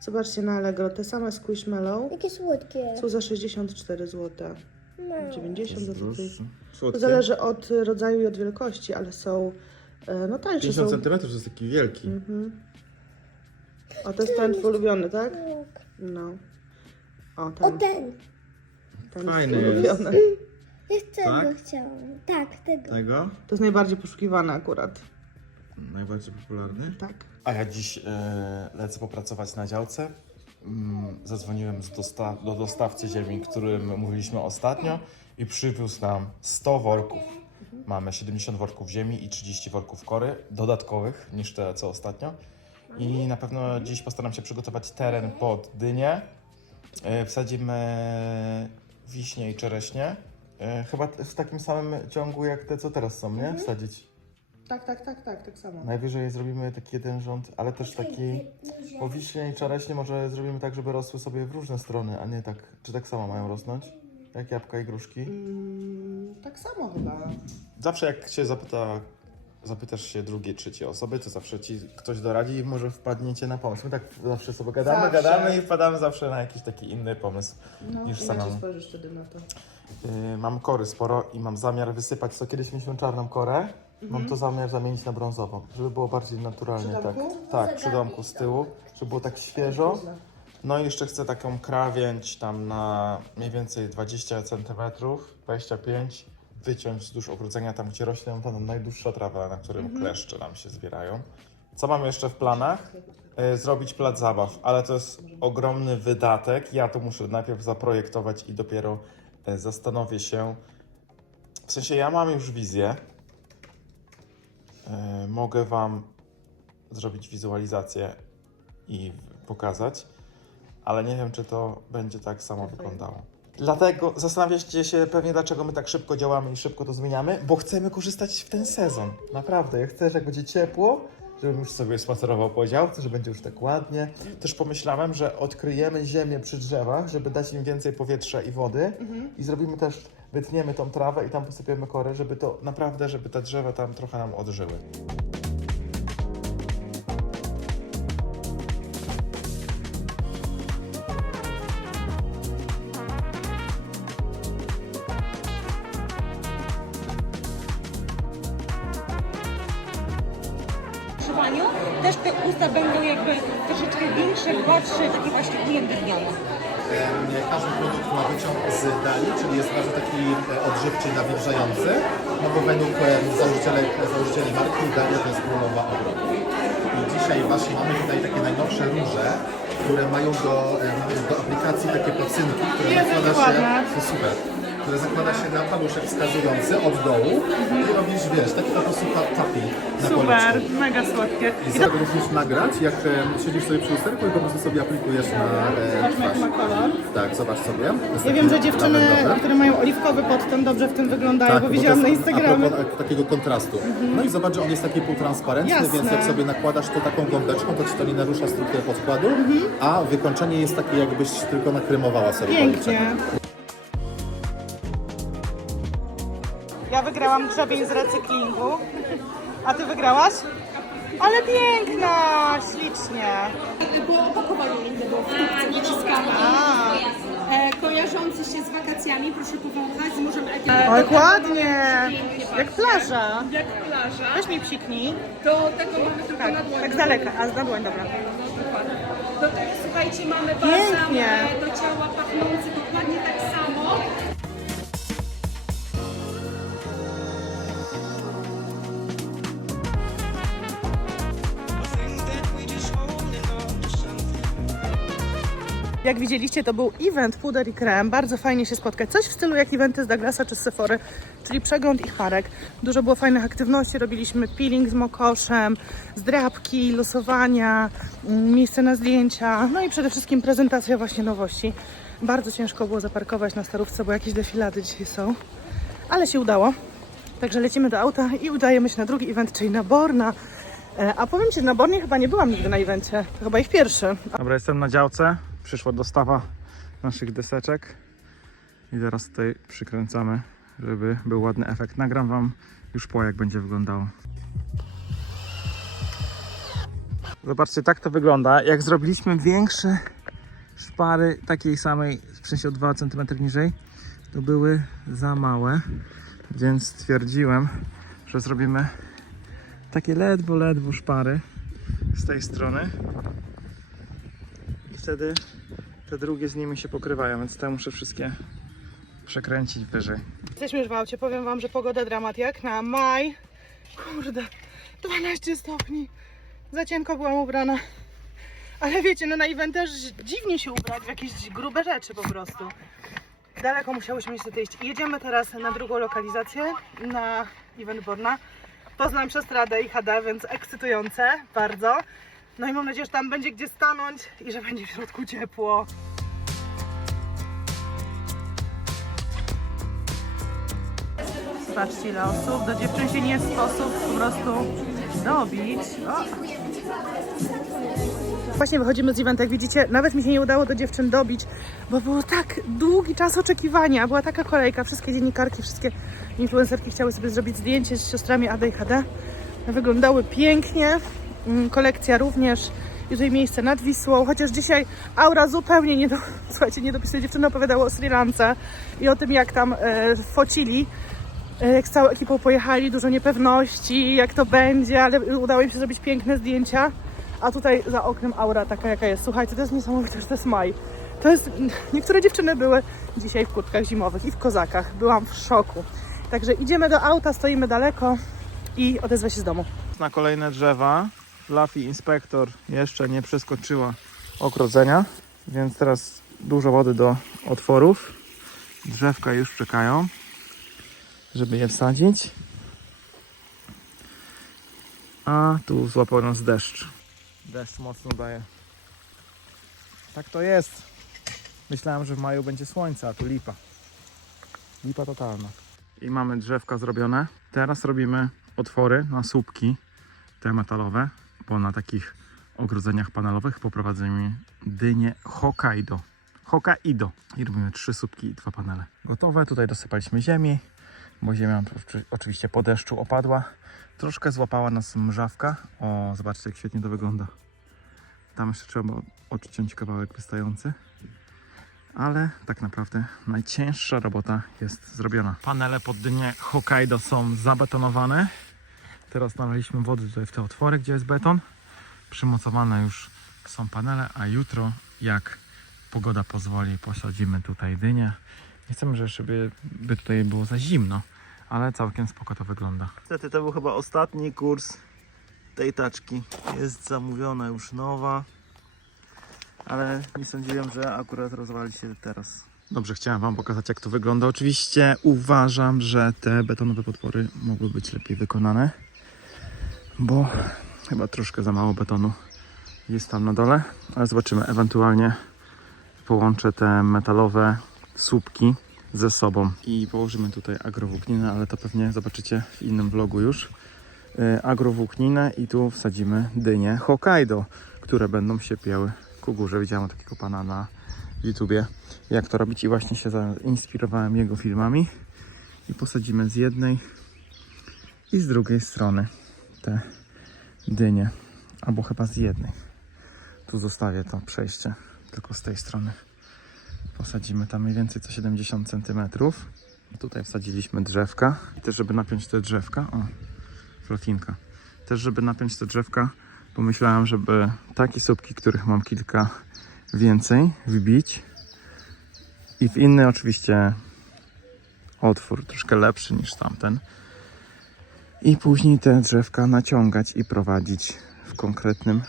Zobaczcie na Allegro, te same Squishmallow Jakie słodkie. są za 64 zł. No. 90 zł. To Słodkie. zależy od rodzaju i od wielkości, ale są e, no tańsze 50 są. cm to jest taki wielki. Mhm. O, to jest ten twój ulubiony, tak? Tak. No. O, O ten. ten. ten Fajny twój jest. ulubiony. Ja tego Tak? chciałam. Tak, tego. Tego? To jest najbardziej poszukiwane akurat. Najbardziej popularny. Tak. A ja dziś e, lecę popracować na działce. Mm, zadzwoniłem z dosta do dostawcy ziemi, którym mówiliśmy ostatnio i przywiózł nam 100 worków. Mamy 70 worków ziemi i 30 worków kory, dodatkowych niż te co ostatnio. I na pewno dziś postaram się przygotować teren pod dynię. E, wsadzimy wiśnie i czereśnie. E, chyba w takim samym ciągu jak te co teraz są, nie? Wsadzić. Tak, tak, tak, tak, tak samo. Najwyżej zrobimy taki jeden rząd, ale też taki po wiśnie i czereśnie może zrobimy tak, żeby rosły sobie w różne strony, a nie tak, czy tak samo mają rosnąć? Jak jabłka i gruszki? Mm, tak samo chyba. Zawsze jak się zapyta, zapytasz się drugiej, trzeciej osoby, to zawsze ci ktoś doradzi i może wpadniecie na pomysł. My tak zawsze sobie gadamy, Zawsze. gadamy i wpadamy zawsze na jakiś taki inny pomysł. No, Niż inaczej samemu. spojrzysz wtedy na to. Yy, mam kory sporo i mam zamiar wysypać, co kiedyś mieliśmy czarną korę, mam to zamiar zamienić na brązową, żeby było bardziej naturalnie. Przy tak, domku? tak, przy domku z tyłu, żeby było tak świeżo. No i jeszcze chcę taką krawięć tam na mniej więcej 20 cm, 25 wyciąć wzdłuż ogrodzenia, tam gdzie rośnie ta najdłuższa trawa, na którym kleszcze nam się zbierają. Co mam jeszcze w planach? E, Zrobić plac zabaw, ale to jest ogromny wydatek. Ja to muszę najpierw zaprojektować i dopiero e, zastanowię się. W sensie ja mam już wizję. E, Mogę Wam zrobić wizualizację i pokazać, ale nie wiem, czy to będzie tak samo wyglądało. Dlatego zastanawiacie się pewnie, dlaczego my tak szybko działamy i szybko to zmieniamy, bo chcemy korzystać w ten sezon. Naprawdę, jak chcesz, jak będzie ciepło, żebym już sobie spacerował po działce, że będzie już tak ładnie. Też pomyślałem, że odkryjemy ziemię przy drzewach, żeby dać im więcej powietrza i wody i zrobimy też, wytniemy tą trawę i tam posypiemy korę, żeby to naprawdę, żeby te drzewa tam trochę nam odżyły. też te usta będą jakby troszeczkę większe, gładsze, takie właśnie. Em, Każdy produkt ma wyciąg z dali, czyli jest bardzo taki e, odżywczy nawilżający, no bo według założycieli, założycieli marki Dalia to jest królowa ogrodu. I dzisiaj właśnie mamy tutaj takie najnowsze róże, które mają do, do aplikacji takie pacynki, które zakłada się, to super, które zakłada się na paluszek wskazujący od dołu i robisz, wiesz, taki po prostu ta- tapping na Super, policzku. mega słodkie. I chcę również nagrać, jak e, siedzisz sobie przy lusterku i po prostu sobie aplikujesz na e, twarz. kolor. Tak, zobacz sobie. To jest Ja wiem, że dziewczyny, które mają oliwkowy podton dobrze w tym wyglądają, Tak, bo bo widziałam to na jest Instagramie. A propos takiego kontrastu. No i zobacz, że on jest taki półtransparentny, Jasne. więc jak sobie nakładasz to taką gąbeczką, to ci to nie narusza struktury podkładu, a wykończenie jest takie, jakbyś tylko nakremowała sobie policzek. Pięknie. Ja wygrałam grzebień z recyklingu. A ty wygrałaś? Ale piękna, ślicznie. Było opakowanie inne, było w naciskane. E, kojarzący się z wakacjami, proszę powąchać, z morzem Egiptu. Oj, ładnie. Jak plaża. Jak plaża, Weź mi psiknij. do tego mamy tylko Tak, na dłoń. tak z daleka, a na dłoń, dobra. No, dokładnie. Do tego, słuchajcie, mamy Pięknie. balsam e, do ciała pachnący dokładnie tak samo. Jak widzieliście, to był event Puder i Krem. Bardzo fajnie się spotkać. Coś w stylu jak eventy z Douglasa czy z Sephory, czyli przegląd ich marek. Dużo było fajnych aktywności. Robiliśmy peeling z mokoszem, zdrabki, losowania, mm, miejsce na zdjęcia, no i przede wszystkim prezentacja właśnie nowości. Bardzo ciężko było zaparkować na starówce, bo jakieś defilady dzisiaj są, ale się udało. Także lecimy do auta i udajemy się na drugi event, czyli na Borna. E, A powiem Ci, na Bornie chyba nie byłam nigdy na evencie. To chyba ich pierwszy. Dobra, jestem na działce. Przyszła dostawa naszych deseczek. I teraz tutaj przykręcamy, żeby był ładny efekt. Nagram Wam już po, jak będzie wyglądało. Zobaczcie, tak to wygląda. Jak zrobiliśmy większe szpary takiej samej, w sensie o 2 cm niżej, to były za małe, więc stwierdziłem, że zrobimy takie ledwo, ledwo szpary z tej strony wtedy te drugie z nimi się pokrywają, więc te muszę wszystkie przekręcić wyżej. Jesteśmy już w aucie. Powiem wam, że pogoda dramat jak na maj. Kurde, 12 stopni. Za cienko byłam ubrana. Ale wiecie, no na event też dziwnie się ubrać w jakieś grube rzeczy po prostu. Daleko musiałyśmy niestety iść. Jedziemy teraz na drugą lokalizację, na event Borna. Poznam przez Radę i HD, więc ekscytujące bardzo. No i mam nadzieję, że tam będzie gdzie stanąć i że będzie w środku ciepło. Zobaczcie ile osób. Do dziewczyn się nie sposób po prostu dobić. O. Właśnie wychodzimy z eventu, jak widzicie, nawet mi się nie udało do dziewczyn dobić, bo było tak długi czas oczekiwania, była taka kolejka, wszystkie dziennikarki, wszystkie influencerki chciały sobie zrobić zdjęcie z siostrami AD i HD. Wyglądały pięknie, kolekcja również, i tutaj miejsce nad Wisłą, chociaż dzisiaj aura zupełnie nie, do, słuchajcie, nie dopisuje. Dziewczyny opowiadały o Sri Lance i o tym, jak tam e, focili E, jak z całą ekipą pojechali, dużo niepewności, jak to będzie, ale udało im się zrobić piękne zdjęcia. A tutaj za oknem aura taka, jaka jest. Słuchajcie, to jest niesamowite, że to jest maj. To jest... Niektóre dziewczyny były dzisiaj w kurtkach zimowych i w kozakach. Byłam w szoku. Także idziemy do auta, stoimy daleko i odezwę się z domu. Na kolejne drzewa. Fluffy Inspektor jeszcze nie przeskoczyła ogrodzenia, więc teraz dużo wody do otworów. Drzewka już czekają, żeby je wsadzić. A tu złapał nas deszcz. Deszcz mocno daje. Tak to jest. Myślałem, że w maju będzie słońce, a tu lipa. Lipa totalna. I mamy drzewka zrobione. Teraz robimy otwory na słupki te metalowe, bo na takich ogrodzeniach panelowych poprowadzimy dynię Hokkaido. Hokkaido. I robimy trzy słupki i dwa panele. Gotowe. Tutaj dosypaliśmy ziemi, bo ziemia oczy- oczywiście po deszczu opadła. Troszkę złapała nas mrzawka. O, zobaczcie jak świetnie to wygląda. Tam jeszcze trzeba odciąć kawałek wystający. Ale tak naprawdę najcięższa robota jest zrobiona. Panele pod dynię Hokkaido są zabetonowane. Teraz nalaliśmy wody tutaj w te otwory, gdzie jest beton. Przymocowane już są panele, a jutro, jak pogoda pozwoli, posadzimy tutaj dynię. Nie chcemy, że żeby by tutaj było za zimno, ale całkiem spoko to wygląda. Niestety to był chyba ostatni kurs tej taczki. Jest zamówiona już nowa, ale nie sądziłem, że akurat rozwali się teraz. Dobrze, chciałem Wam pokazać, jak to wygląda. Oczywiście uważam, że te betonowe podpory mogły być lepiej wykonane bo chyba troszkę za mało betonu jest tam na dole, ale zobaczymy. Ewentualnie połączę te metalowe słupki ze sobą i położymy tutaj agrowłókninę, ale to pewnie zobaczycie w innym vlogu już. Yy, Agrowłókninę i tu wsadzimy dynie Hokkaido, które będą się piały ku górze. Widziałem takiego pana na YouTubie, jak to robić i właśnie się zainspirowałem jego filmami i posadzimy z jednej i z drugiej strony te dynie, albo chyba z jednej. Tu zostawię to przejście, tylko z tej strony. Posadzimy tam mniej więcej co 70 cm. Tutaj wsadziliśmy drzewka i też żeby napiąć te drzewka, o, flotinka. Też żeby napiąć te drzewka, pomyślałem, żeby takie słupki, których mam kilka więcej, wbić i w inny oczywiście otwór, troszkę lepszy niż tamten i później te drzewka naciągać i prowadzić w konkretnym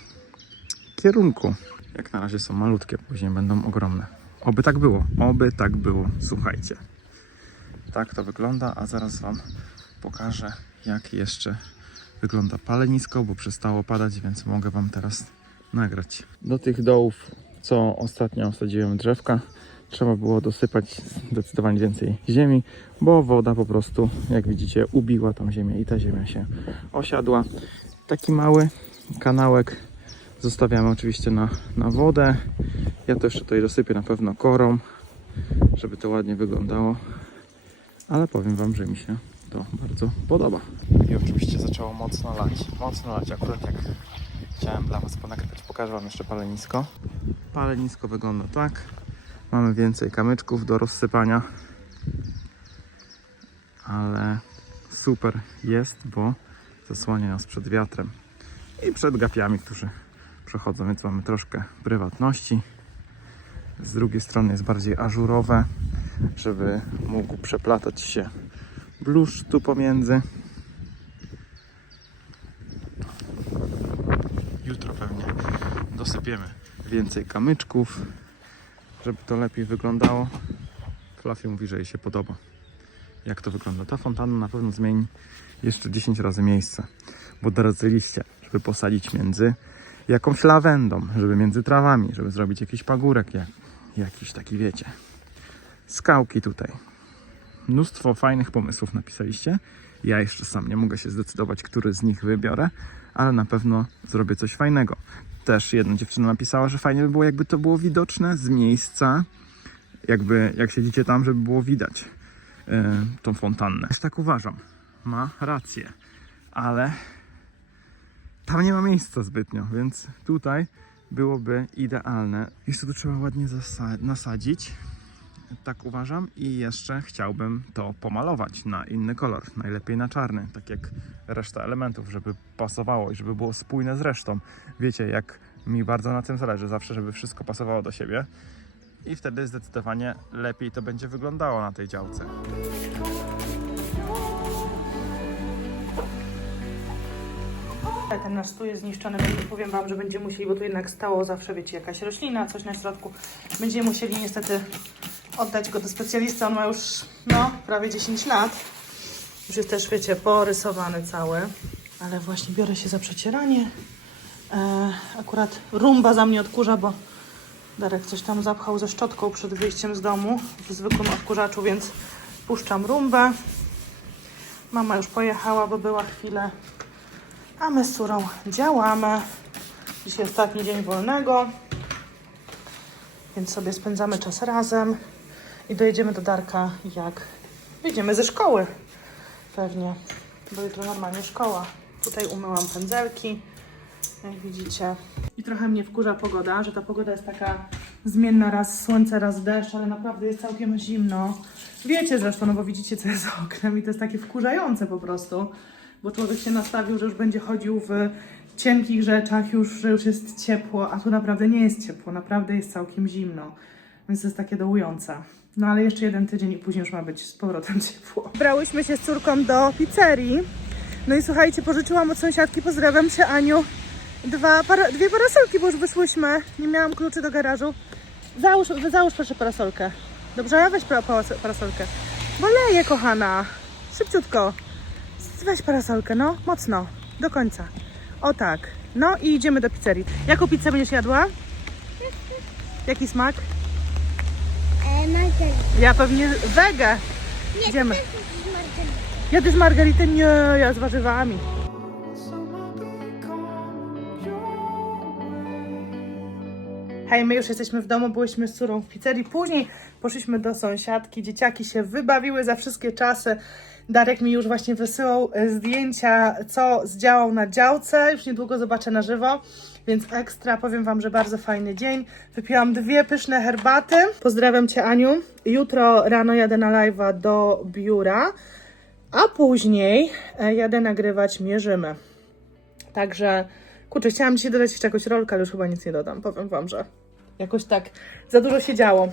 kierunku. Jak na razie są malutkie, później będą ogromne. Oby tak było, oby tak było. Słuchajcie. Tak to wygląda, a zaraz Wam pokażę, jak jeszcze wygląda palenisko, bo przestało padać, więc mogę Wam teraz nagrać. Do tych dołów, co ostatnio wsadziłem drzewka, trzeba było dosypać zdecydowanie więcej ziemi, bo woda po prostu, jak widzicie, ubiła tą ziemię i ta ziemia się osiadła. Taki mały kanałek zostawiamy oczywiście na, na wodę. Ja to jeszcze tutaj dosypię na pewno korą, żeby to ładnie wyglądało. Ale powiem Wam, że mi się to bardzo podoba. I oczywiście zaczęło mocno lać. Mocno lać, akurat jak chciałem dla Was ponagrywać. Pokażę Wam jeszcze palenisko. Palenisko wygląda tak. Mamy więcej kamyczków do rozsypania. Ale super jest, bo zasłania nas przed wiatrem i przed gapiami, którzy przechodzą, więc mamy troszkę prywatności. Z drugiej strony jest bardziej ażurowe, żeby mógł przeplatać się bluszcz tu pomiędzy. Jutro pewnie dosypiemy więcej kamyczków, żeby to lepiej wyglądało. Fluffy mówi, że jej się podoba. Jak to wygląda? Ta fontanna na pewno zmieni jeszcze 10 razy miejsce, bo drodzy liście, żeby posadzić między jakąś lawendą, żeby między trawami, żeby zrobić jakiś pagórek, jak, jakiś taki wiecie. Skałki tutaj. Mnóstwo fajnych pomysłów napisaliście. Ja jeszcze sam nie mogę się zdecydować, który z nich wybiorę, ale na pewno zrobię coś fajnego. Też jedna dziewczyna napisała, że fajnie by było, jakby to było widoczne z miejsca, jakby jak siedzicie tam, żeby było widać yy, tą fontannę. Też tak uważam. Ma rację, ale tam nie ma miejsca zbytnio, więc tutaj byłoby idealne. Jeszcze tu trzeba ładnie nasadzić, tak uważam, i jeszcze chciałbym to pomalować na inny kolor, najlepiej na czarny, tak jak reszta elementów, żeby pasowało i żeby było spójne z resztą. Wiecie, jak mi bardzo na tym zależy, zawsze, żeby wszystko pasowało do siebie i wtedy zdecydowanie lepiej to będzie wyglądało na tej działce. Ten nasz stół jest zniszczony, więc powiem Wam, że będziemy musieli, bo tu jednak stało zawsze, wiecie, jakaś roślina, coś na środku. Będziemy musieli niestety oddać go do specjalisty. On ma już, no, prawie 10 lat. Już jest też, wiecie, porysowany cały. Ale właśnie biorę się za przecieranie. E, akurat rumba za mnie odkurza, bo Darek coś tam zapchał ze szczotką przed wyjściem z domu w zwykłym odkurzaczu, więc puszczam rumbę. Mama już pojechała, bo była chwilę a my z Surą działamy. Dzisiaj ostatni dzień wolnego, więc sobie spędzamy czas razem i dojedziemy do Darka, jak wyjdziemy ze szkoły. Pewnie, bo jutro normalnie szkoła. Tutaj umyłam pędzelki, jak widzicie. I trochę mnie wkurza pogoda, że ta pogoda jest taka zmienna, raz słońce, raz deszcz, ale naprawdę jest całkiem zimno. Wiecie zresztą, no bo widzicie, co jest za oknem i to jest takie wkurzające po prostu bo człowiek się nastawił, że już będzie chodził w cienkich rzeczach, już, że już jest ciepło, a tu naprawdę nie jest ciepło, naprawdę jest całkiem zimno, więc to jest takie dołujące. No ale jeszcze jeden tydzień i później już ma być z powrotem ciepło. Brałyśmy się z córką do pizzerii. No i słuchajcie, pożyczyłam od sąsiadki, pozdrawiam się Aniu, dwa para, dwie parasolki, bo już wyszłyśmy. Nie miałam kluczy do garażu. Załóż, załóż proszę parasolkę. Dobrze? Weź parasolkę. Bo leje, kochana. Szybciutko. Weź parasolkę, no, mocno, do końca. O tak. No i idziemy do pizzerii. Jaką pizzę będziesz jadła? Jaki smak? Ja pewnie wege. Idziemy. Też jest margarin. Ja też margaritę nie, ja z warzywami. Hej, my już jesteśmy w domu, byłyśmy z córą w pizzerii. Później poszliśmy do sąsiadki. Dzieciaki się wybawiły za wszystkie czasy. Darek mi już właśnie wysyłał e, zdjęcia, co zdziałał na działce. Już niedługo zobaczę na żywo. Więc ekstra, powiem Wam, że bardzo fajny dzień. Wypiłam dwie pyszne herbaty. Pozdrawiam Cię, Aniu. Jutro rano jadę na live'a do biura, a później e, jadę nagrywać Mierzymy. Także, kurczę, chciałam dzisiaj dodać jeszcze jakąś rolkę, ale już chyba nic nie dodam. Powiem Wam, że jakoś tak za dużo się działo.